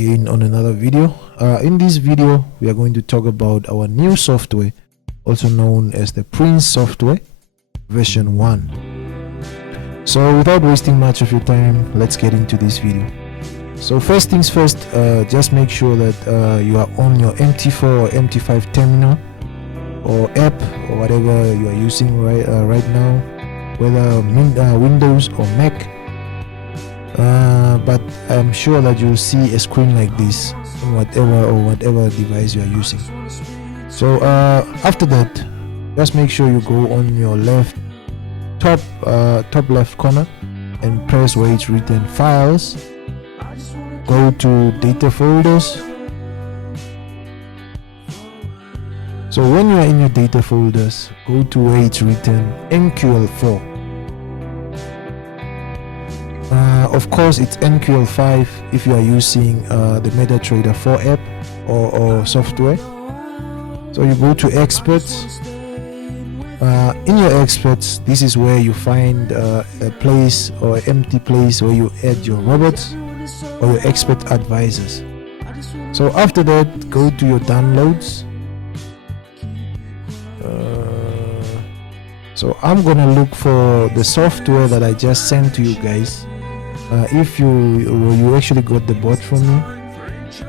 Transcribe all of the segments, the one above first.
Again on another video. In this video we are going to talk about our new software, also known as the Prince software version 1. So without wasting much of your time, let's get into this video. So first things first, just make sure that you are on your MT4 or MT5 terminal or app or whatever you are using right now, whether Windows or Mac. But I'm sure that you'll see a screen like this in whatever device you are using. So after that, just make sure you go on your top left corner and press where it's written Files. Go to Data Folders. So when you are in your data folders, go to where it's written MQL4. Of course, it's MQL5 if you are using the MetaTrader 4 app or software. So you go to Experts. In your Experts, this is where you find a place or an empty place where you add your robots or your expert advisors. So after that, go to your downloads. So I'm gonna look for the software that I just sent to you guys. If you actually got the bot from me,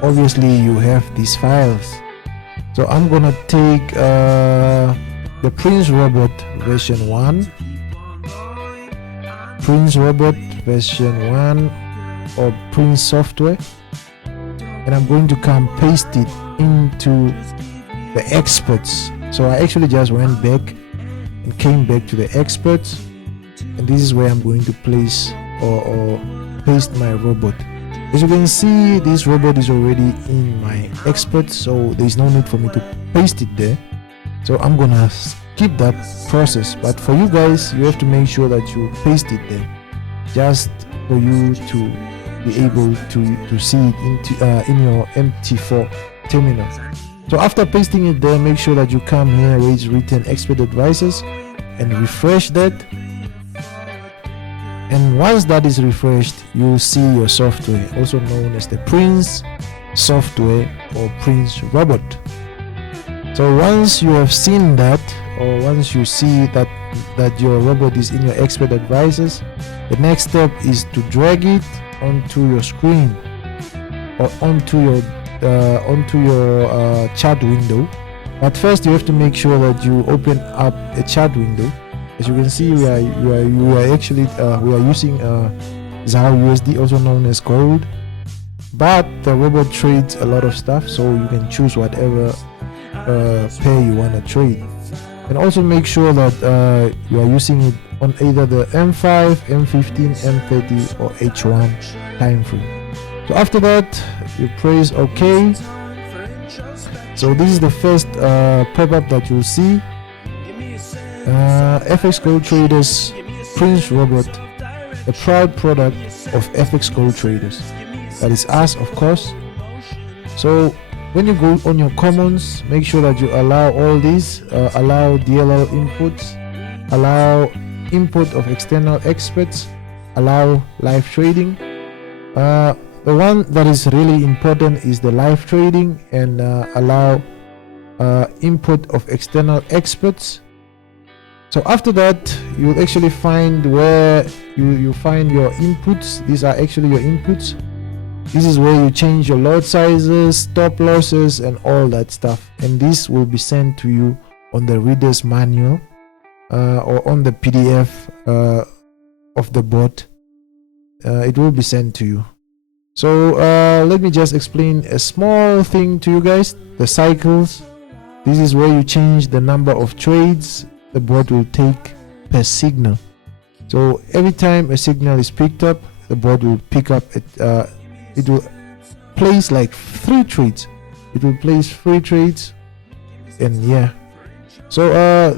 obviously you have these files. So I'm gonna take the Prince Robot version 1, Prince Robot version 1 or Prince software, and I'm going to come paste it into the experts. So I actually just went back and came back to the experts, and this is where I'm going to place or paste my robot. As you can see, this robot is already in my experts, so there's no need for me to paste it there. So I'm gonna skip that process, but for you guys, you have to make sure that you paste it there, just for you to be able to see it in your MT4 terminal. So after pasting it there, make sure that you come here where it's written Expert Advisors and refresh that. And once that is refreshed, you'll see your software, also known as the Prince software or Prince Robot. So once you have seen that, or once you see that your robot is in your Expert Advisors, the next step is to drag it onto your screen or onto your chat window. But first you have to make sure that you open up a chat window. As you can see, we are using ZAR USD, also known as gold, but the robot trades a lot of stuff, so you can choose whatever pair you want to trade. And also make sure that you are using it on either the M5, M15, M30 or H1 time frame. So after that, you press OK. So this is the first pop-up that you'll see. FX Gold Traders Prince Robot, a proud product of FX Gold Traders. That is us, of course. So when you go on your commons, make sure that you allow all these, allow DLL inputs, allow input of external experts, allow live trading. The one that is really important is the live trading, and allow input of external experts. So after that, you'll actually find where you find your inputs. These are actually your inputs. This is where you change your lot sizes, stop losses, and all that stuff. And this will be sent to you on the reader's manual or on the PDF of the bot. It will be sent to you. So let me just explain a small thing to you guys. The cycles. This is where you change the number of trades the bot will take per signal. So every time a signal is picked up, the bot will pick up it will place like 3 trades. It will place 3 trades, and yeah. So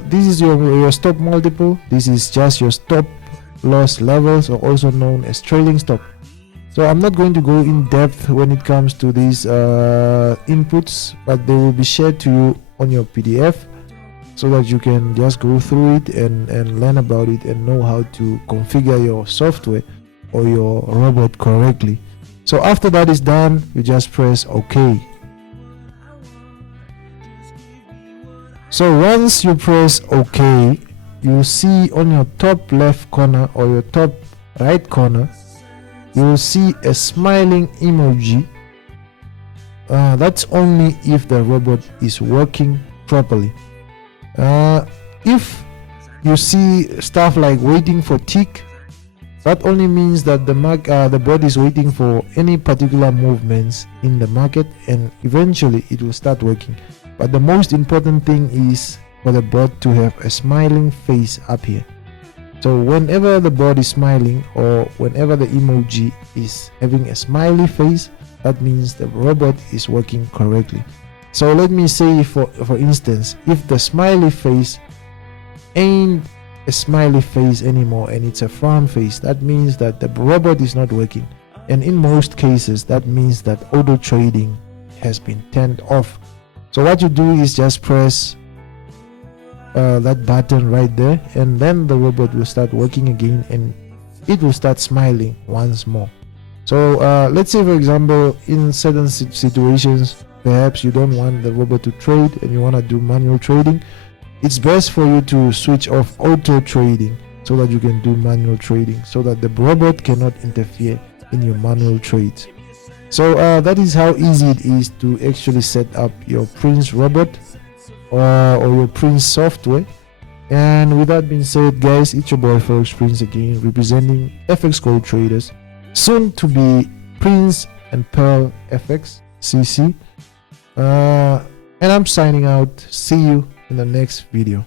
this is your stop multiple. This is just your stop loss levels, or also known as trailing stop. So I'm not going to go in depth when it comes to these inputs, but they will be shared to you on your PDF, so that you can just go through it and learn about it and know how to configure your software or your robot correctly. So after that is done, you just press OK. So once you press OK, you see on your top left corner or your top right corner, you will see a smiling emoji. That's only if the robot is working properly. If you see stuff like waiting for tick, that only means that the bot is waiting for any particular movements in the market, and eventually it will start working. But the most important thing is for the bot to have a smiling face up here. So whenever the bot is smiling, or whenever the emoji is having a smiley face, that means the robot is working correctly. So let me say, for instance, if the smiley face ain't a smiley face anymore and it's a frown face, that means that the robot is not working. And in most cases, that means that auto trading has been turned off. So what you do is just press that button right there, and then the robot will start working again and it will start smiling once more. So let's say, for example, in certain situations, perhaps you don't want the robot to trade and you want to do manual trading. It's best for you to switch off auto trading so that you can do manual trading, so that the robot cannot interfere in your manual trades. So that is how easy it is to actually set up your Prince robot or your Prince software. And with that being said, guys, it's your boy Forex Prince again, representing FX Gold Traders, soon to be Prince and Pearl FX CC. And I'm signing out. See you in the next video.